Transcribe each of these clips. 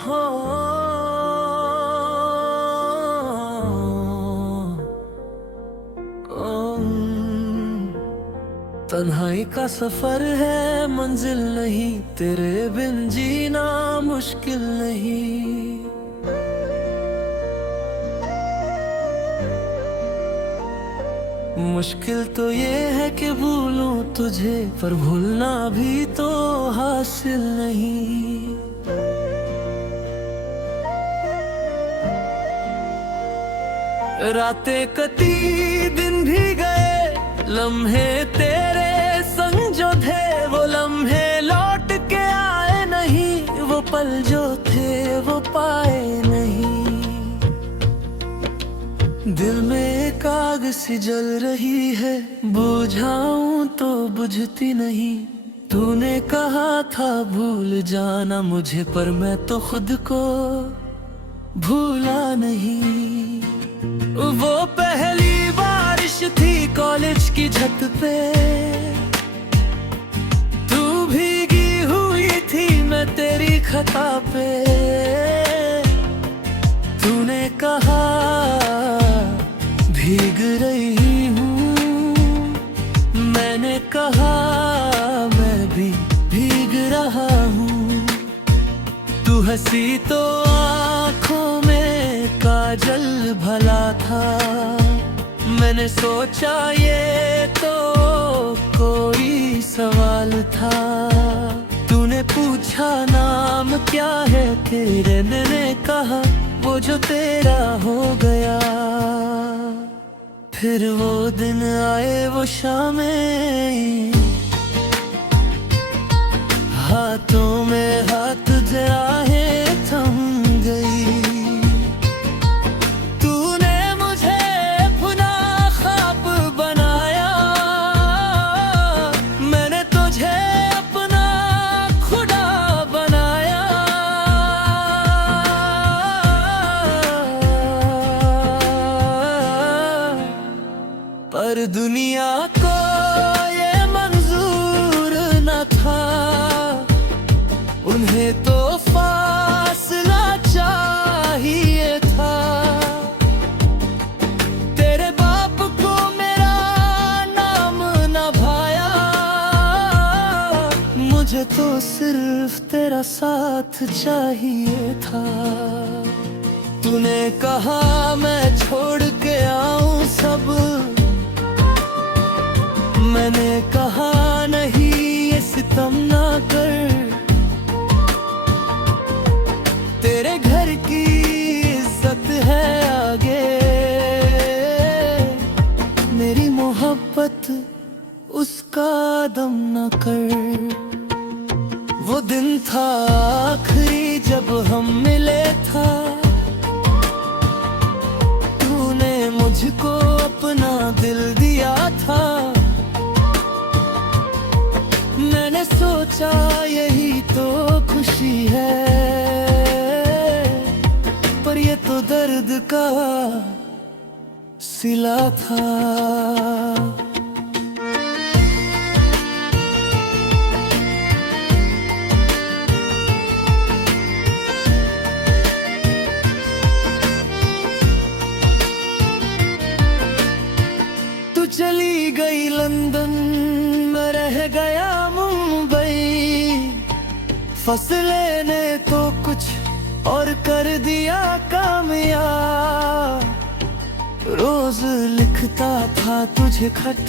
हो तन्हाई का सफर है, मंजिल नहीं, तेरे बिन जीना मुश्किल नहीं। मुश्किल तो ये है कि भूलूं तुझे, पर भूलना भी तो हासिल नहीं। रातें कटी दिन भी गए, लम्हे तेरे संग जो थे वो लम्हे लौट के आए नहीं। वो पल जो थे वो पाए नहीं। दिल में एक आग सी जल रही है, बुझाऊं तो बुझती नहीं। तूने कहा था भूल जाना मुझे, पर मैं तो खुद को भूला नहीं। वो पहली बारिश थी कॉलेज की छत पे, तू भीगी हुई थी मैं तेरी खता पे। तूने कहा भीग रही हूँ, मैंने कहा मैं भी भीग रहा हूँ। तू हंसी तो आँखों में काजल भला था, मैंने सोचा ये तो कोई सवाल था। तूने पूछा नाम क्या है तेरे, मैंने कहा वो जो तेरा हो गया। फिर वो दिन आए वो शामें, हाथों में हाथ जराहें थम गई। तूने मुझे अपना ख्वाब बनाया, मैंने तुझे अपना खुदा बनाया। पर दुनिया को ये मंजूर न था, उन्हें तो फासला चाहिए था। तेरे बाप को मेरा नाम न भाया, मुझे तो सिर्फ तेरा साथ चाहिए था। तूने कहा मैं छोड़ के आऊं सब, मैंने कहा नहीं ये सितम ना कर। तेरे घर की इज्जत है आगे, मेरी मोहब्बत उसका दम न कर। वो दिन था आखिरी जब हम मिले था, तूने मुझको अपना दिल दिया था। मैंने सोचा यही तो खुशी है, पर ये तो दर्द का सिला था। तू चली गई लंदन, मैं रह गया मुंबई। फसलें ने तो कुछ और कर दिया कामयाब। रोज लिखता था तुझे खत,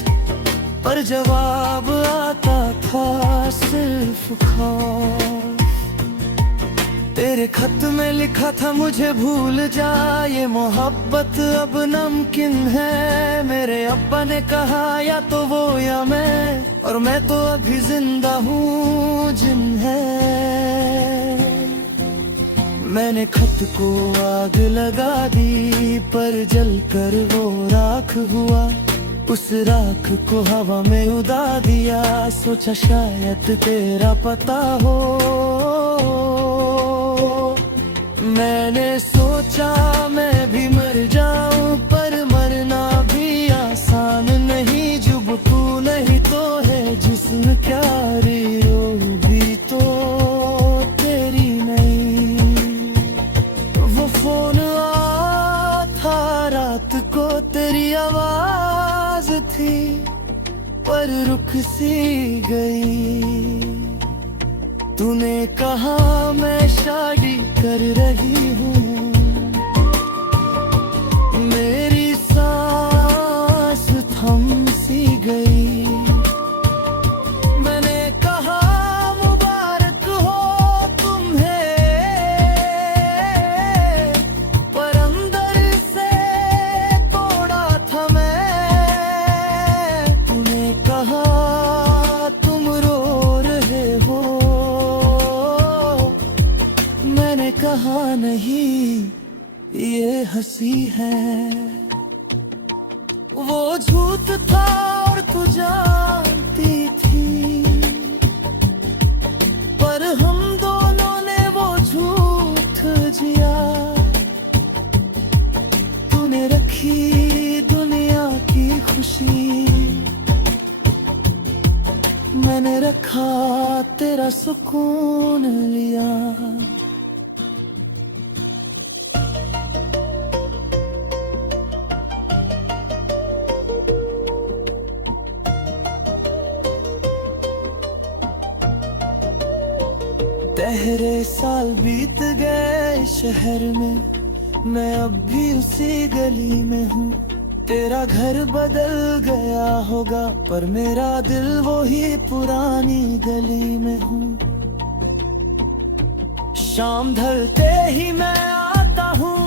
पर जवाब आता था सिर्फ खौफ। तेरे खत में लिखा था मुझे भूल जा, ये मोहब्बत अब नमकीन है। मेरे अब्बा ने कहा या तो वो या मैं, और मैं तो अभी जिंदा हूँ जिन है। मैंने खत को आग लगा दी, पर जलकर वो राख हुआ। उस राख को हवा में उड़ा दिया, सोचा शायद तेरा पता हो। मैंने सोचा मैं भी मर जाऊं, पर मरना भी आसान नहीं। जुब तू नहीं तो है जिस्म क्या रो भी तो तेरी नहीं। रुक सी गई। तूने कहा मैं शादी कर रही हूँ, मेरी सांस थम सी गई। मैंने कहा मुबारक हो तुम्हें, पर अंदर से तोड़ा था मैं। तूने कहा तुम रो रहे हो, मैंने कहा नहीं ये हंसी है। वो झूठ था और तू जानती थी, पर हम दोनों ने वो झूठ जिया। तूने रखी दुनिया की खुशी, मैंने रखा तेरा सुकून लिया। तेरे साल बीत गए शहर में, मैं अब भी उसी गली में हूँ। तेरा घर बदल गया होगा, पर मेरा दिल वही पुरानी गली में हूँ। शाम ढलते ही मैं आता हूँ,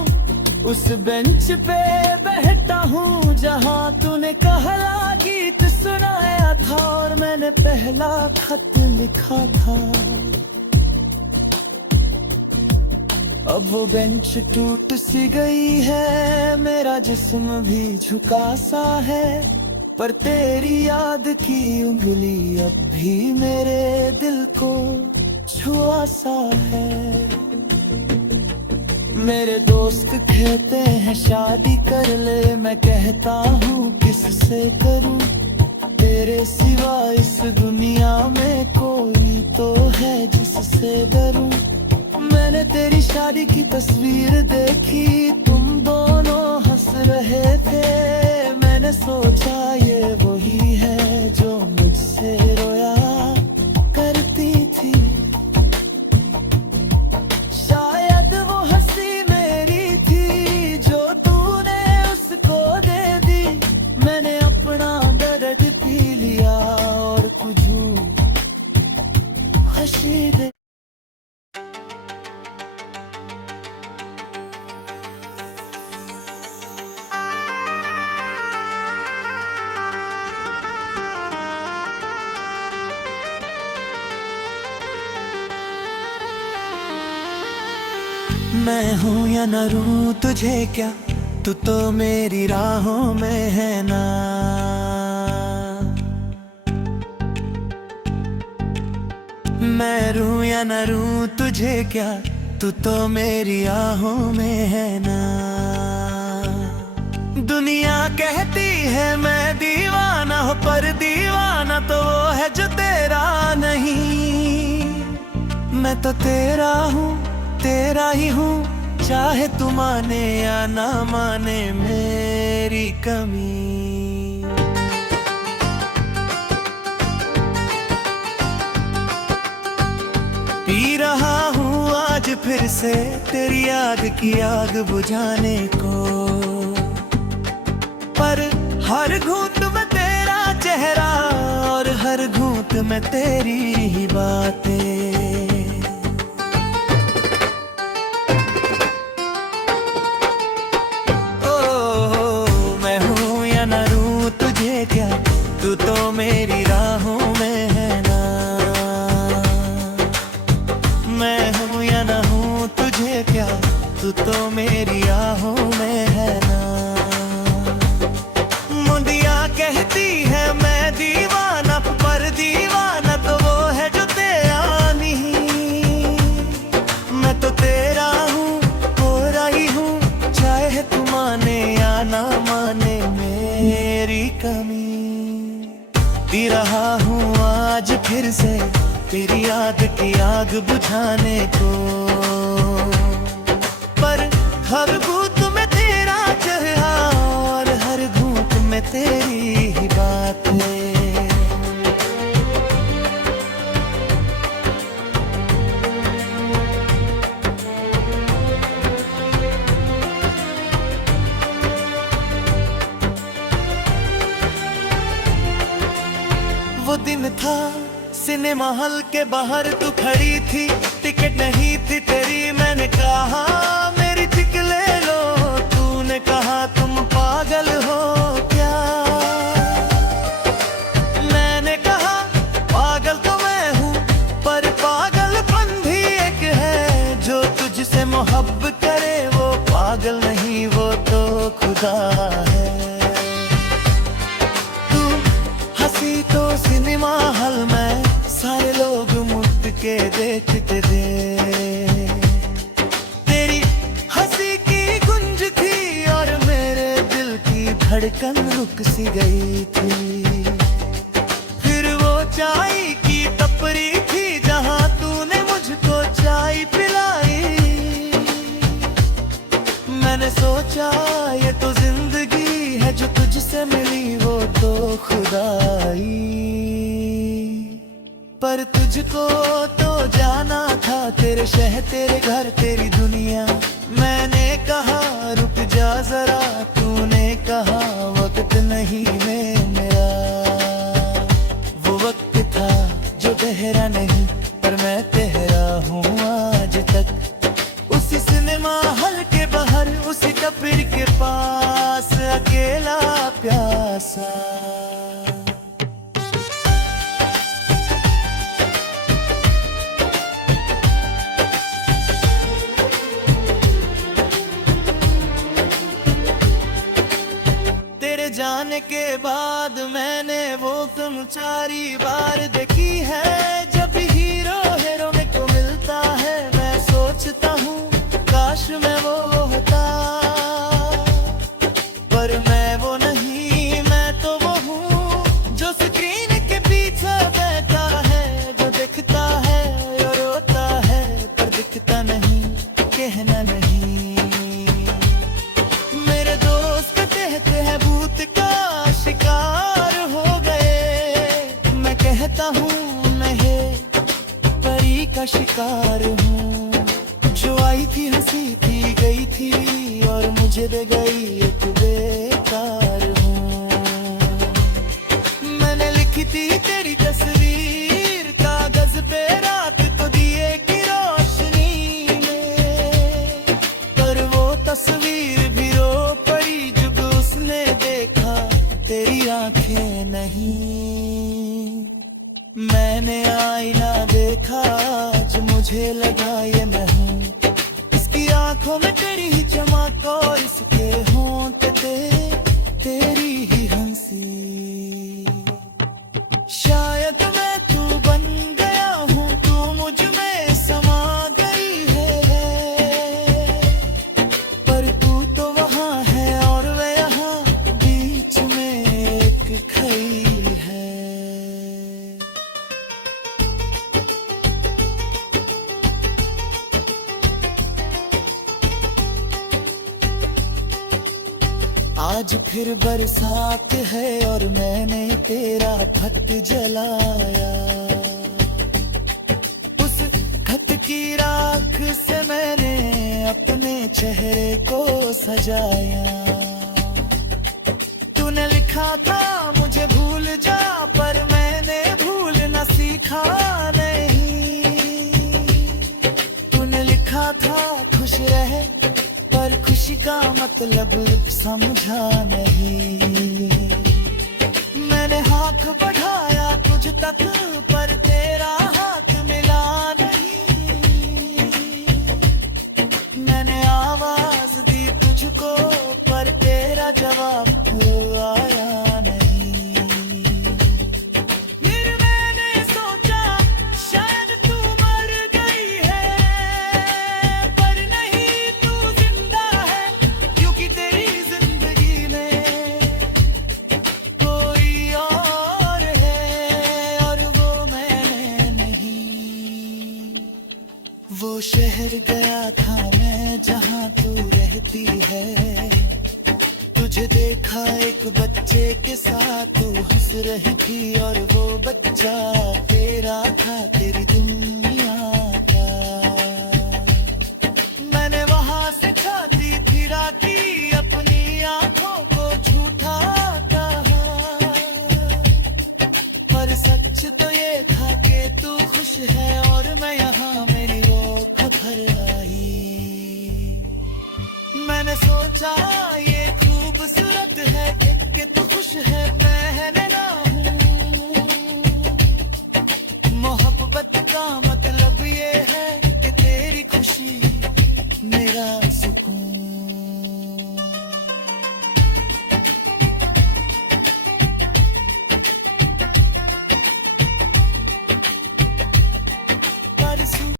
उस बेंच पे बैठता हूँ जहाँ तूने कहला गीत सुनाया था और मैंने पहला खत लिखा था। अब वो बेंच टूट सी गई है, मेरा जिस्म भी झुका सा है, पर तेरी याद की उंगली अब भी मेरे दिल को छुआ सा है। मेरे दोस्त कहते हैं शादी कर ले, मैं कहता हूँ किससे करूँ। तेरे सिवा इस दुनिया में कोई तो है जिससे डरूं। मैंने तेरी शादी की तस्वीर देखी, तुम दोनों हंस रहे थे। मैंने सोचा ये वही है जो मुझसे रोया करती थी। शायद वो हंसी मेरी थी जो तूने उसको दे दी। मैंने अपना दर्द पी लिया और तुझू हंसी दे। मैं हूँ या न रूं तुझे क्या, तू तो मेरी राहों में है ना। मैं रूं या न रूं तुझे क्या, तू तो मेरी आहों में है ना। दुनिया कहती है मैं दीवाना हूँ, पर दीवाना तो वो है जो तेरा नहीं। मैं तो तेरा हूँ, तेरा ही हूँ, चाहे तू माने या ना माने मेरी कमी। पी रहा हूँ आज फिर से तेरी याद की आग बुझाने को, पर हर घूंट में तेरा चेहरा और हर घूंट में तेरी ही बातें। तू तो मेरी राहों में है ना। मैं हूँ या ना हूँ तुझे क्या, तू तो मेरी आहों में है ना। मुंडिया कहती है मैं दीवाना, पर दीवाना तो वो है जो तेरा नहीं। मैं तो तेरा हूँ, तेरा ही हूँ, चाहे तू माने या ना माने मेरी कमी। पी रहा हूँ आज फिर से तेरी याद की आग बुझाने को, पर हर घूंट में तेरा चेहरा और हर घूंट में तेरी ही बातें। सिनेमा हॉल के बाहर तू खड़ी थी, टिकट नहीं थी तेरी, मैंने कहा मेरी टिकट ले लो, तूने कहा तुम पागल हो क्या। मैंने कहा पागल तो मैं हूँ, पर पागलपन भी एक है, जो तुझसे मोहब्बत करे वो पागल नहीं, वो तो खुदा है। तू हंसी तो सिनेमा हॉल में सारे लोग मुड़ के देखते थे, तेरी हंसी की गुंज थी और मेरे दिल की धड़कन रुक सी गई थी। फिर वो चाय की टपरी थी जहां तूने मुझको चाय पिलाई, मैंने सोचा ये तो जिंदगी है, जो तुझसे मिली वो तो खुदाई। पर तुझको तो जाना था, तेरे शहर तेरे घर तेरी दुनिया, मैंने कहा रुक जा जरा, तूने कहा वक्त नहीं है मेरा। वो वक्त था जो तेरा नहीं, पर मैं तेरा हूँ आज तक। उसी सिनेमा हॉल के बाहर उसी टपरी के पास अकेला प्यासा। जाने के बाद मैंने वो फिल्म 4 बार देखी है, जब हीरो हीरोइन को मिलता है मैं सोचता हूँ काश मैं वो होता, पर मैं वो नहीं, मैं तो वो हूँ जो स्क्रीन के पीछे बैठा है, जो दिखता है और रोता है पर दिखता नहीं, कहना नहीं। मेरे दोस्त कहते हैं भूत का शिकार हो गए, मैं कहता हूँ नहीं, परी का शिकार हूँ, जो आई थी हंसी थी गई थी और मुझे दे गई एक बेकार हूँ। मैंने लिखी थी तेरी तस्वीर कागज पे रात को दिए की रोशनी में, पर वो तस्वीर भी रो पड़ी जब उसने देखा तेरी आंखें नहीं। मैंने आईना देखा आज मुझे लगा ये मैं हूँ, इसकी आंखों में तेरी ही चमक और इसके होंठ पे तेरी ही हंसी। शायद मैं तू बन गया हूँ, तू मुझ में समा गई है, पर तू तो वहाँ है और मैं यहाँ बीच में एक खई है। आज फिर बरसात है और मैंने तेरा खत जलाया, उस खत की राख से मैंने अपने चेहरे को सजाया। तूने लिखा था मुझे भूल जा, पर मैंने भूलना सीखा नहीं। तूने लिखा था खुश रहे, पर खुशी का मतलब समझा नहीं। मैंने हाथ बढ़ाया तुझ तक, पर तेरा हाथ मिला नहीं। मैंने आवाज दी तुझको, पर तेरा जवाब आया नहीं। फिर मैंने सोचा शायद तू मर गई है, पर नहीं तू जिंदा है, क्योंकि तेरी जिंदगी में कोई और है और वो मैं नहीं। वो शहर गया था मैं जहाँ तू रहती है, तुझे देखा एक बच्चे के साथ तू हंस रही थी और वो बच्चा तेरा था, तेरी दुनिया का। मैंने वहां से खाती थी राखी अपनी आंखों को झूठा कहा, पर सच तो ये था कि तू सोचा ये खूबसूरत है, देख के तो खुश है।